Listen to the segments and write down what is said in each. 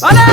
Bye now!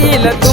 Let's go.